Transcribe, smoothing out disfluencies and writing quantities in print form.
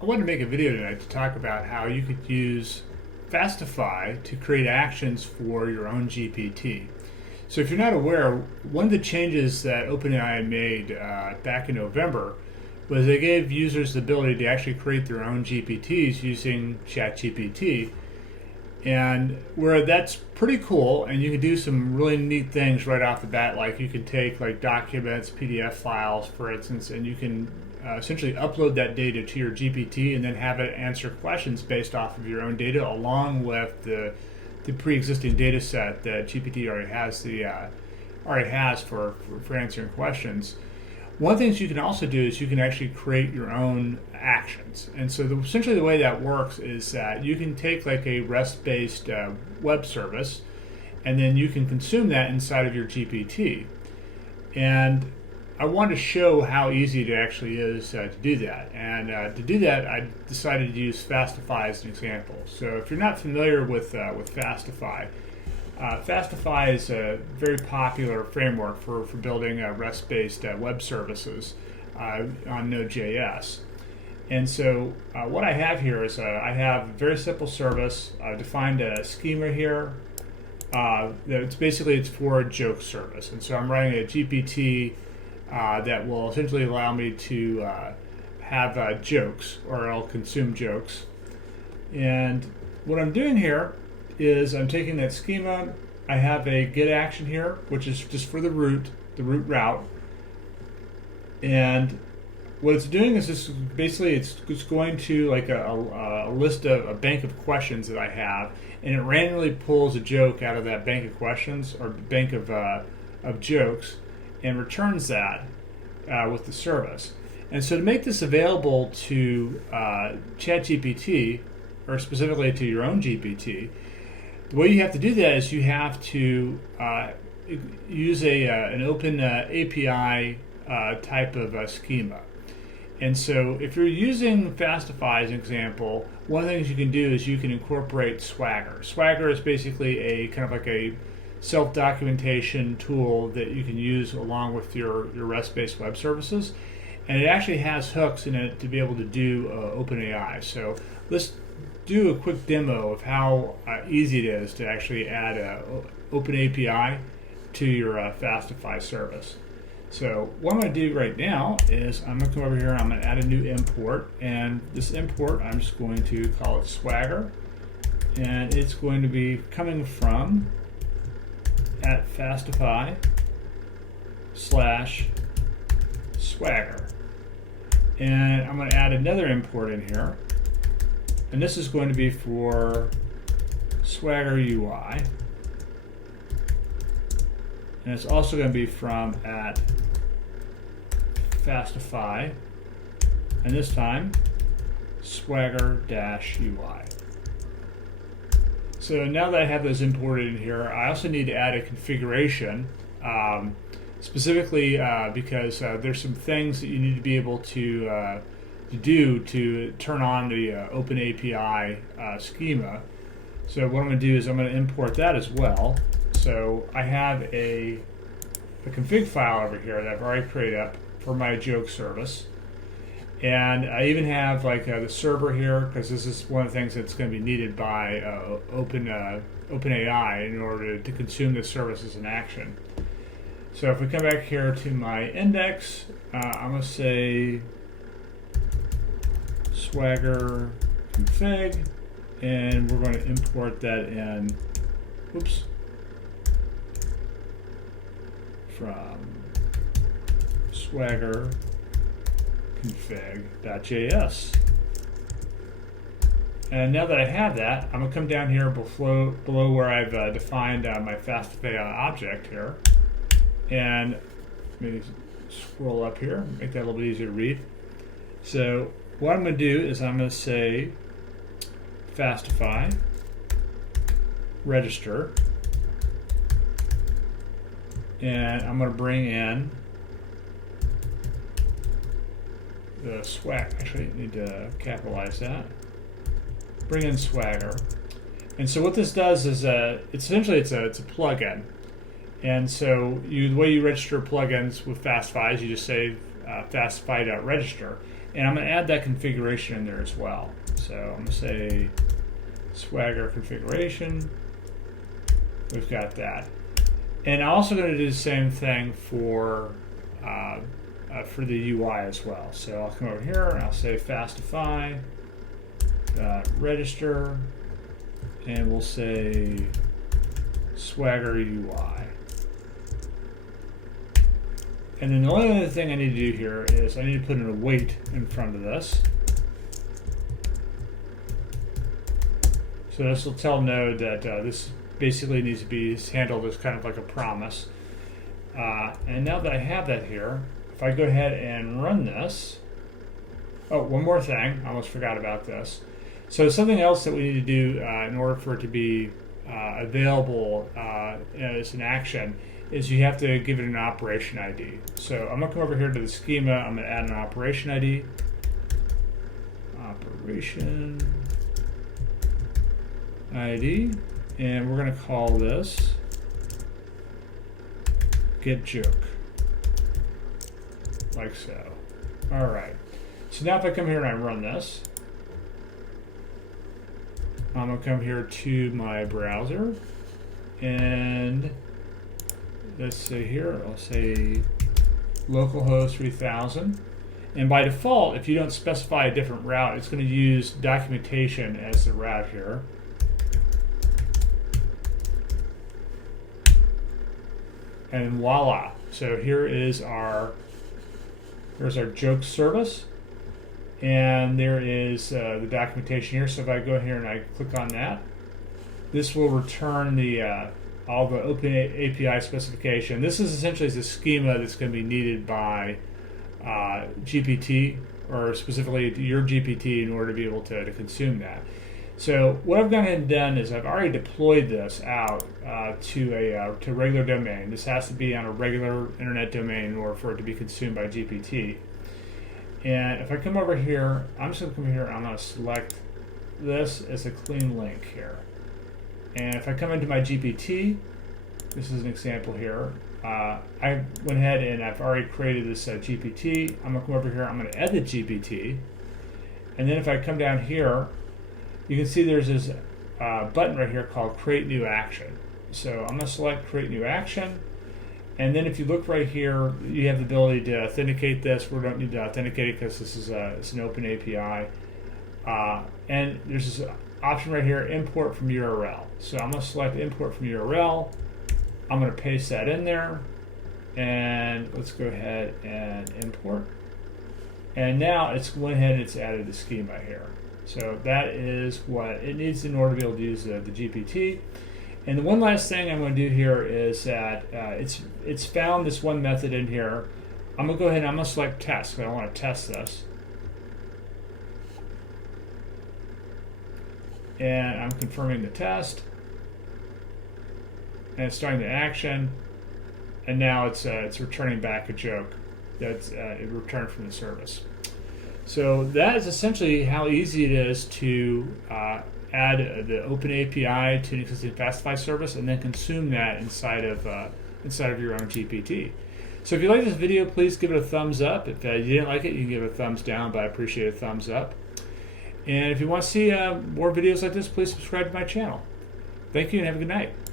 I wanted to make a video tonight to talk about how you could use Fastify to create actions for your own GPT. So if you're not aware, one of the changes that OpenAI made back in November was they gave users the ability to actually create their own GPTs using ChatGPT. And where that's pretty cool, and you can do some really neat things right off the bat, like you can take like documents, PDF files, for instance, and you can essentially upload that data to your GPT and then have it answer questions based off of your own data, along with the pre-existing data set that GPT already has for answering questions. One of the things you can also do is you can actually create your own actions. And so essentially the way that works is that you can take like a REST-based web service, and then you can consume that inside of your GPT. And I want to show how easy it actually is to do that. And to do that, I decided to use Fastify as an example. So if you're not familiar with Fastify, Fastify is a very popular framework for building REST-based web services on Node.js. And so what I have here is I have a very simple service. I've defined a schema here. It's for a joke service. And so I'm writing a GPT that will essentially allow me to have jokes, or I'll consume jokes. And what I'm doing here is I'm taking that schema. I have a get action here, which is just for the root route. And what it's doing is it's going to like a list of a bank of questions that I have, and it randomly pulls a joke out of that bank of questions or bank of jokes and returns that with the service. And so to make this available to ChatGPT, or specifically to your own GPT, the way you have to do that is you have to use an open API type of schema. And so if you're using Fastify as an example, one of the things you can do is you can incorporate Swagger. Swagger is basically a kind of like a self-documentation tool that you can use along with your REST-based web services. And it actually has hooks in it to be able to do OpenAI. So let's do a quick demo of how easy it is to actually add an OpenAPI to your Fastify service. So what I'm going to do right now is I'm going to come over here, I'm going to add a new import, and this import I'm just going to call it Swagger, and it's going to be coming from @Fastify /Swagger. And I'm going to add another import in here, and this is going to be for Swagger UI, and it's also going to be from @Fastify, and this time Swagger-UI. So now that I have those imported in here, I also need to add a configuration, specifically because there's some things that you need to be able to do to turn on the OpenAPI schema. So what I'm going to do is I'm going to import that as well. So I have a config file over here that I've already created up for my joke service. And I even have like the server here, because this is one of the things that's going to be needed by OpenAI in order to consume this service as an action. So if we come back here to my index, I'm going to say Swagger config, and we're going to import that in, from Swagger config.js. And now that I have that, I'm going to come down here below where I've defined my Fastify object here, and maybe scroll up here, make that a little bit easier to read. So what I'm going to do is I'm going to say Fastify register, and I'm going to bring in the swag. Actually, I need to capitalize that. Bring in Swagger, and so what this does is it's a plugin, and so the way you register plugins with Fastify is you just say Fastify.register, And I'm going to add that configuration in there as well. So I'm going to say Swagger configuration. We've got that. And I'm also going to do the same thing for the UI as well. So I'll come over here and I'll say Fastify, register, and we'll say Swagger UI. And then the only other thing I need to do here is I need to put in a weight in front of this. So this will tell Node that this basically needs to be handled as kind of like a promise. And now that I have that here, if I go ahead and run this, oh, one more thing, I almost forgot about this. So something else that we need to do in order for it to be available as an action is you have to give it an operation ID. So I'm gonna come over here to the schema, I'm gonna add an operation ID. Operation ID, and we're gonna call this get joke. Like so. All right. So now if I come here and I run this, I'm going to come here to my browser, and let's say here, I'll say localhost 3000. And by default, if you don't specify a different route, it's going to use documentation as the route here. And voila. So here's our joke service, and there is the documentation here. So if I go here and I click on that, this will return the all the OpenAPI specification. This is essentially the schema that's going to be needed by GPT, or specifically your GPT, in order to be able to consume that. So what I've gone ahead and done is I've already deployed this out to a regular domain. This has to be on a regular internet domain in order for it to be consumed by GPT. And if I come over here, I'm just going to come here and I'm going to select this as a clean link here. And if I come into my GPT, this is an example here. I went ahead and I've already created this GPT. I'm going to come over here, I'm going to edit GPT. And then if I come down here, you can see there's this button right here called Create New Action. So I'm going to select Create New Action. And then if you look right here, you have the ability to authenticate this. We don't need to authenticate it because this is it's an open API. And there's this option right here, Import from URL. So I'm going to select Import from URL. I'm going to paste that in there. And let's go ahead and import. And now it's went ahead and it's added the schema here. So that is what it needs in order to be able to use the GPT. And the one last thing I'm going to do here is that it's found this one method in here. I'm going to go ahead and I'm going to select test, because I want to test this. And I'm confirming the test. And it's starting the action. And now it's returning back a joke that's it returned from the service. So that is essentially how easy it is to add the OpenAPI to an existing Fastify service and then consume that inside of your own GPT. So if you like this video, please give it a thumbs up. If you didn't like it, you can give it a thumbs down, but I appreciate a thumbs up. And if you want to see more videos like this, please subscribe to my channel. Thank you and have a good night.